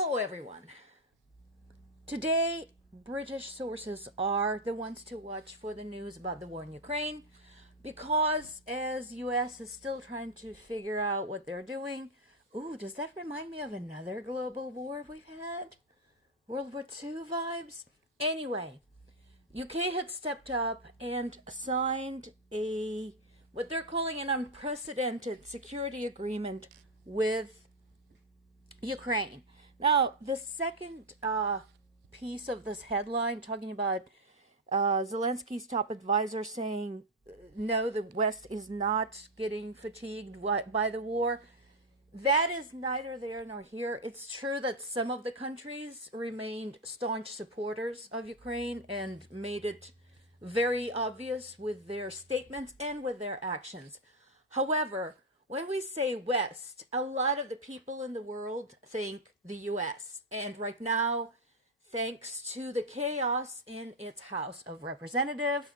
Hello, everyone. Today, British sources are the ones to watch for the news about the war in Ukraine because as US is still trying to figure out what they're doing. Ooh, does that remind me of another global war we've had? World War II vibes? Anyway, UK had stepped up and signed what they're calling an unprecedented security agreement with Ukraine. Now, the second piece of this headline talking about Zelensky's top advisor saying, no, the West is not getting fatigued by the war. That is neither there nor here. It's true that some of the countries remained staunch supporters of Ukraine and made it very obvious with their statements and with their actions. However, when we say West, a lot of the people in the world think the US. And right now, thanks to the chaos in its House of Representatives,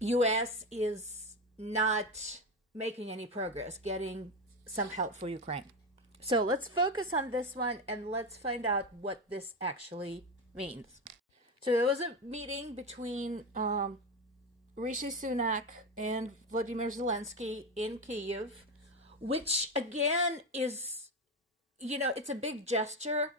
US is not making any progress getting some help for Ukraine. So let's focus on this one and let's find out what this actually means. So there was a meeting between Rishi Sunak and Vladimir Zelensky in Kyiv, which again is, it's a big gesture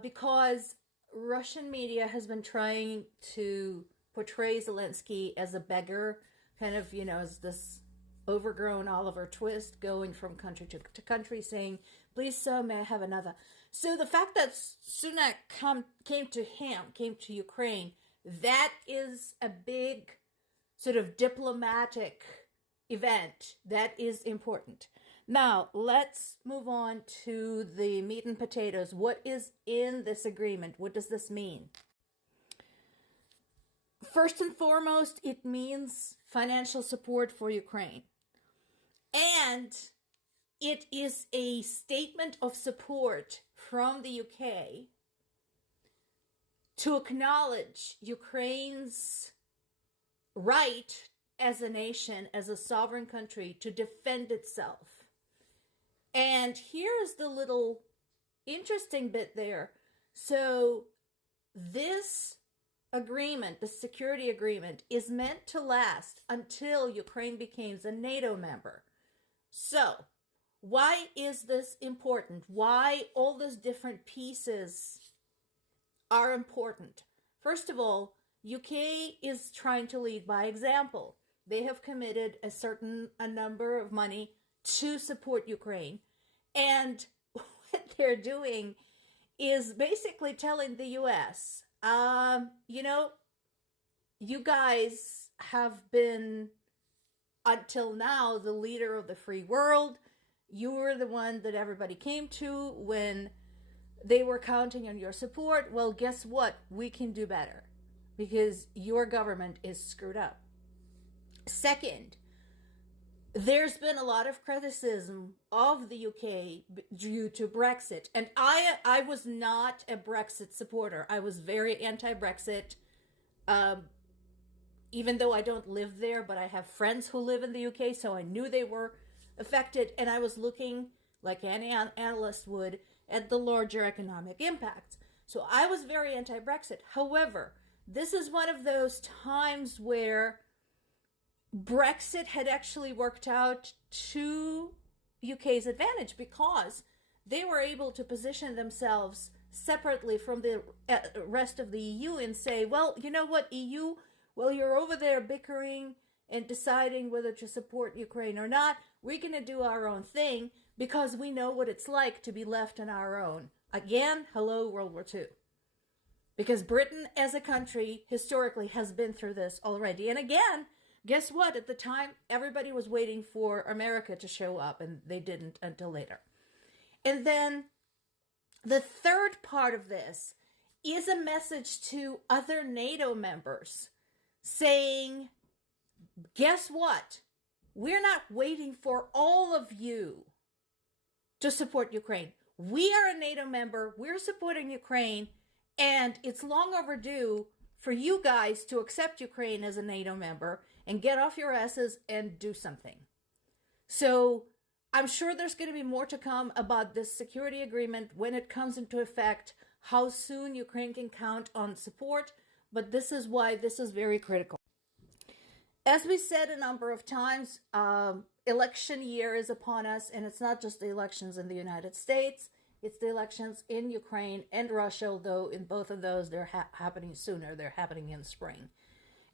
because Russian media has been trying to portray Zelensky as a beggar, kind of, as this overgrown Oliver Twist going from country to country saying, please, sir, may I have another? So the fact that Sunak came to Ukraine, that is a big sort of diplomatic event that is important. Now, let's move on to the meat and potatoes. What is in this agreement? What does this mean? First and foremost, it means financial support for Ukraine. And it is a statement of support from the UK to acknowledge Ukraine's right as a nation, as a sovereign country, to defend itself. And here's the little interesting bit there. So this agreement, the security agreement, is meant to last until Ukraine becomes a NATO member. So why is this important? Why all those different pieces are important? First of all, UK is trying to lead by example. They have committed a number of money to support Ukraine. And what they're doing is basically telling the US, you guys have been, until now, the leader of the free world. You were the one that everybody came to when they were counting on your support. Well, guess what? We can do better because your government is screwed up. Second, there's been a lot of criticism of the UK due to Brexit. And I was not a Brexit supporter. I was very anti-Brexit, even though I don't live there, but I have friends who live in the UK, so I knew they were affected. And I was looking, like any analyst would, at the larger economic impacts. So I was very anti-Brexit. However, this is one of those times where Brexit had actually worked out to UK's advantage because they were able to position themselves separately from the rest of the EU and say, well, you know what, EU, well, you're over there bickering and deciding whether to support Ukraine or not. We're going to do our own thing because we know what it's like to be left on our own. Again, hello, World War II. Because Britain as a country historically has been through this already. And again, guess what? At the time, everybody was waiting for America to show up, and they didn't until later. And then the third part of this is a message to other NATO members saying, guess what? We're not waiting for all of you to support Ukraine. We are a NATO member. We're supporting Ukraine, and it's long overdue for you guys to accept Ukraine as a NATO member and get off your asses and do something. So I'm sure there's going to be more to come about this security agreement when it comes into effect, how soon Ukraine can count on support, but this is why this is very critical. As we said a number of times, election year is upon us, and it's not just the elections in the United States, it's the elections in Ukraine and Russia, although in both of those they're happening sooner, they're happening in spring.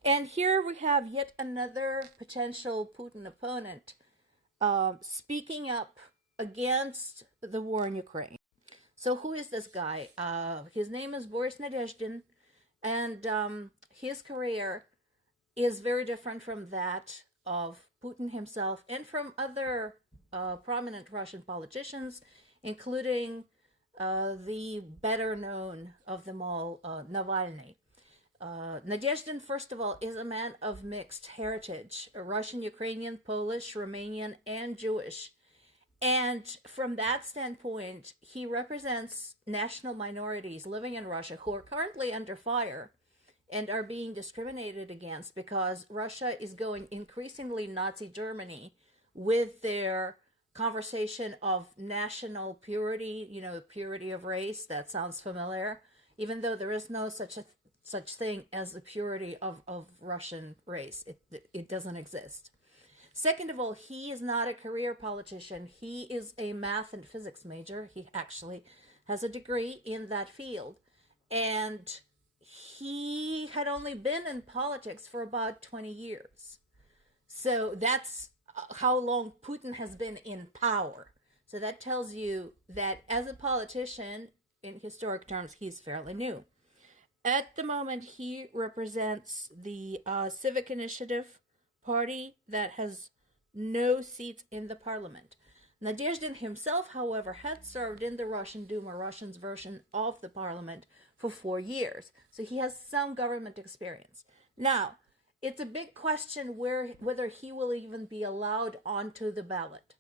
And here we have yet another potential Putin opponent speaking up against the war in Ukraine. So who is this guy? His name is Boris Nadezhdin, and his career is very different from that of Putin himself and from other prominent Russian politicians, including the better known of them all, Navalny. Nadezhdin, first of all, is a man of mixed heritage, Russian, Ukrainian, Polish, Romanian, and Jewish. And from that standpoint, he represents national minorities living in Russia who are currently under fire and are being discriminated against because Russia is going increasingly Nazi Germany with their conversation of national purity, purity of race. That sounds familiar, even though there is no such thing as the purity of Russian race. It doesn't exist. Second of all, he is not a career politician. He is a math and physics major. He actually has a degree in that field. And he had only been in politics for about 20 years. So that's how long Putin has been in power. So that tells you that as a politician, in historic terms, he's fairly new. At the moment, he represents the Civic Initiative Party that has no seats in the parliament. Nadezhdin himself, however, had served in the Russian Duma, Russian's version of the parliament, for 4 years. So he has some government experience. Now, it's a big question whether he will even be allowed onto the ballot.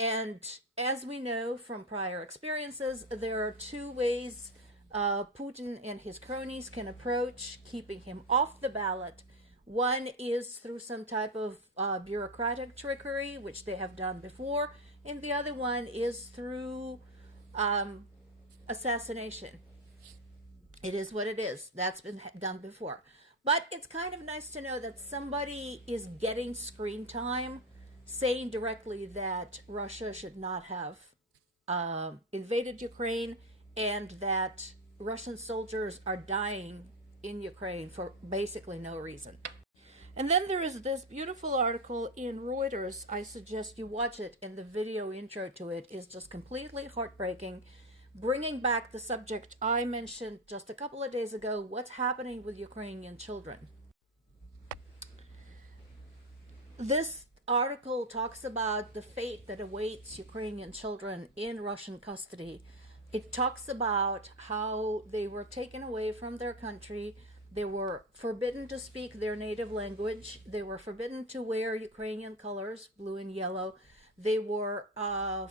And as we know from prior experiences, there are two ways Putin and his cronies can approach keeping him off the ballot. One is through some type of bureaucratic trickery, which they have done before, and the other one is through assassination. It is what it is. That's been done before. But it's kind of nice to know that somebody is getting screen time, saying directly that Russia should not have invaded Ukraine and that Russian soldiers are dying in Ukraine for basically no reason. And then there is this beautiful article in Reuters. I suggest you watch it, and the video intro to it is just completely heartbreaking, bringing back the subject I mentioned just a couple of days ago, what's happening with Ukrainian children. This article talks about the fate that awaits Ukrainian children in Russian custody. It talks about how they were taken away from their country. They were forbidden to speak their native language. They were forbidden to wear Ukrainian colors, blue and yellow. They were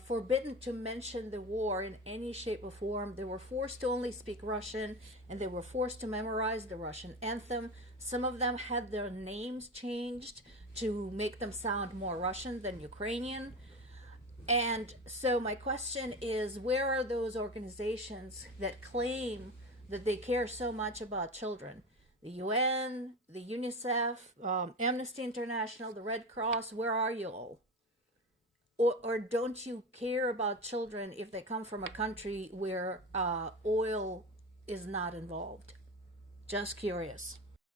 forbidden to mention the war in any shape or form. They were forced to only speak Russian, and they were forced to memorize the Russian anthem. Some of them had their names changed to make them sound more Russian than Ukrainian. And so my question is, where are those organizations that claim that they care so much about children? The UN, the UNICEF, Amnesty International, the Red Cross, where are you all? Or don't you care about children if they come from a country where oil is not involved? Just curious.